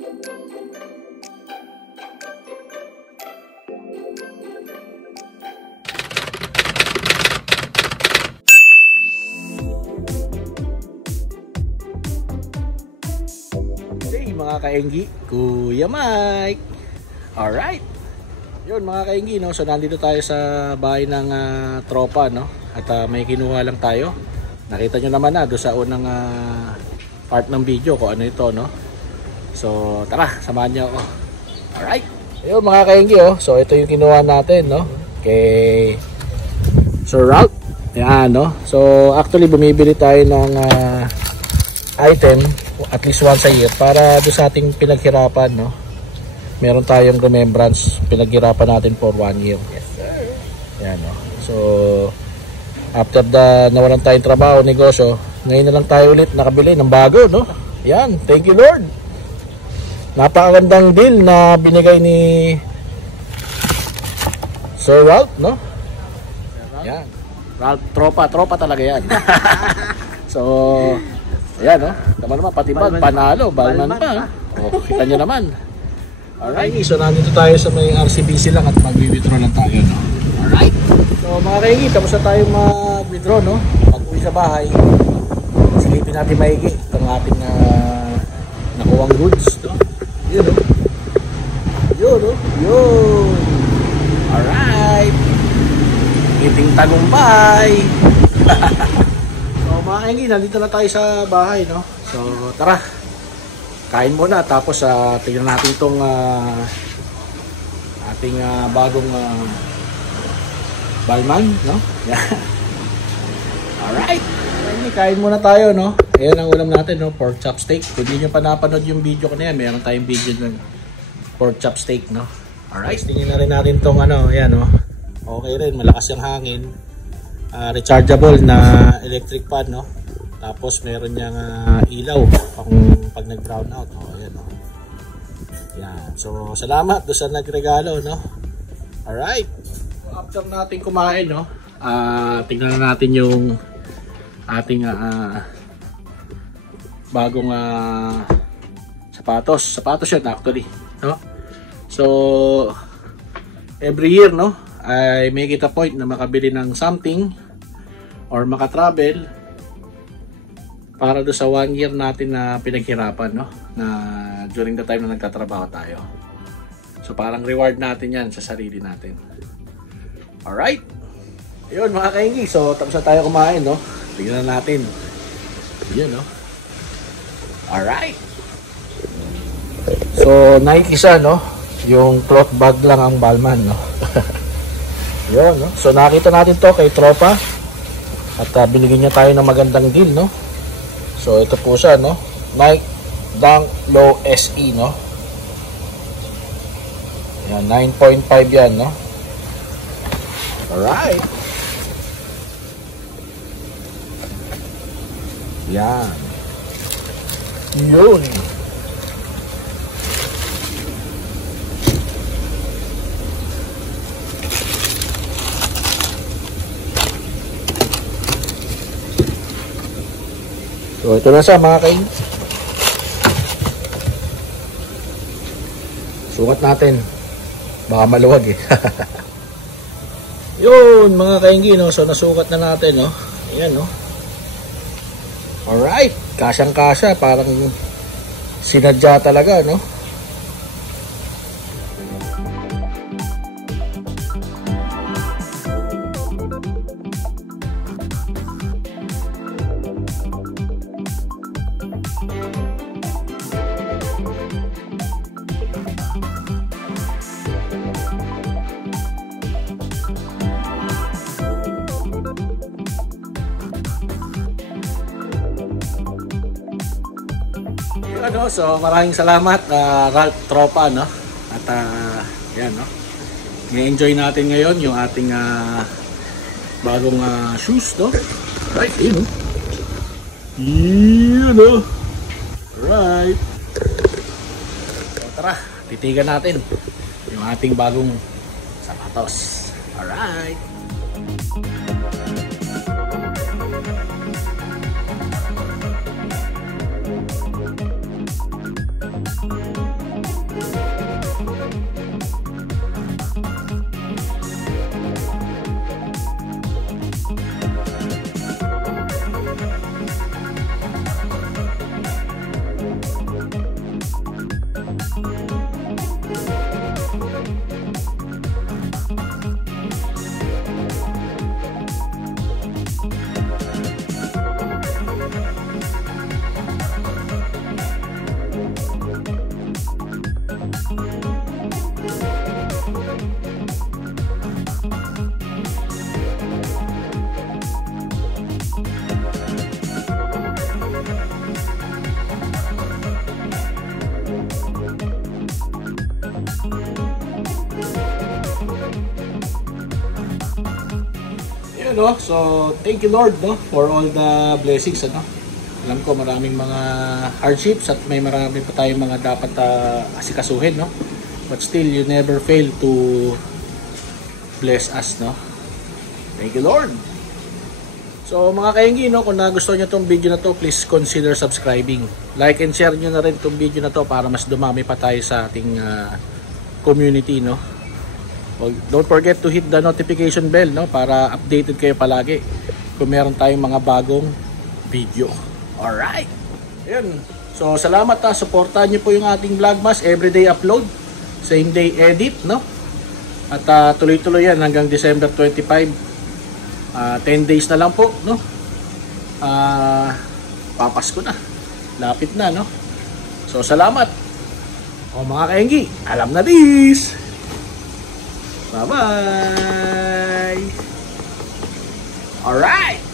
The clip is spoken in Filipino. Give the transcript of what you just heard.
Hey mga kaenggi, Kuya Mike. Alright. Yun mga kaenggi, no? So nandito tayo sa bahay ng tropa, no? At may kinuha lang tayo. Nakita nyo naman na doon sa unang part ng video kung ano ito, no? So tara, samahan nyo ako. Alright. Yun mga kaenggi, oh. So ito yung kinuha natin, no? Kay Sir Ralph. Yan, no? So actually bumibili tayo ng item at least once a year para doon sa ating pinaghirapan, no? Meron tayong remembrance, pinaghirapan natin for 1 year. Yes, sir. Yan, no? So after nawalan tayong trabaho, negosyo, ngayon na lang tayo ulit nakabili ng bago, no? Yan, thank you Lord. Napakagandang deal na binigay ni Sir Ralph, no? Yan, Ralph, tropa talaga yan. So ayan, no? Tama naman, pati ba, panalo, balman pa. O, kita nyo naman. Alright, so nandito tayo sa may RCBC lang at mag-withdraw lang tayo, no? Alright. So mga kaingi, tapos na tayo mag-withdraw, no? Pag-uwi sa bahay, silipin natin maigi itong ating nakuwang goods, no? Yun, no? Yun, no? Yun. Alright. Ngiting tagumpay. So mga kaingi, nandito na tayo sa bahay, no? So tara, kain muna tapos tignan natin itong ating bagong balman, no? Alright, kain muna tayo, no? Ayan ang ulam natin, no? Pork chop steak. Kung hindi nyo pa napanood yung video ko na yan, meron tayong video ng pork chop steak, no? Alright, tingnan na rin natin itong ayan, no? Okay rin, malakas yung hangin. Rechargeable na electric fan, no? Tapos meron niyang ilaw pag nag-brown out. Oh, ayan, no? Yan. So salamat doon sa nagregalo, no? Alright. So, after natin kumain, no? Tingnan natin yung ating bagong sapatos yun actually, no? So every year, no, ay may kita point na makabili ng something or makatravel para do sa 1 year natin na pinaghirapan, no, na during the time na nagtatrabaho tayo. So parang reward natin yan sa sarili natin. Alright, ayun mga kaingi, so tapos na tayo kumain, no? Tignan natin yun, no? Alright, so nakikisa, no, yung cloth bag lang ang balman, no? Yun, no? So nakita natin to kay tropa at binigyan niya tayo ng magandang deal, no? So ito po siya, no? Nike Dunk Low SE, no? Yan, 9.5 yan, no? Alright. Yan. Yun. So ito na siya mga kain. Sukat natin. Baka maluwag eh. Yun mga kainggi, no? So nasukat na natin, no? Ayan, no? Alright. Kasyang kasya. Parang sinadya talaga, no? So maraming salamat Ralph, tropa, no? At yan, no? May-enjoy natin ngayon yung ating bagong shoes, no? Right, yun, no? Yun, no? Right. So tara, titigan natin yung ating bagong sapatos. Alright. no? So, thank you Lord, no? For all the blessings, ano? Alam ko maraming mga hardships at may marami pa tayong mga dapat asikasuhin, no? But still, you never fail to bless us, no? Thank you Lord. So mga kaenggi, no, kung nagustuhan nyo tong video na to, please consider subscribing. Like and share nyo na rin tong video na to para mas dumami pa tayo sa ating community, no. Don't forget to hit the notification bell, no, para updated kayo palagi kung meron tayong mga bagong video. Alright. Ayun. So salamat, supportahan nyo po yung ating vlogmas, everyday upload, same day edit, no. At tuloy-tuloy yan hanggang December 25. 10 days na lang po, no? Papasko na. Lapit na, no? So, salamat. O mga kaenggi, alam na this. Bye-bye. Alright.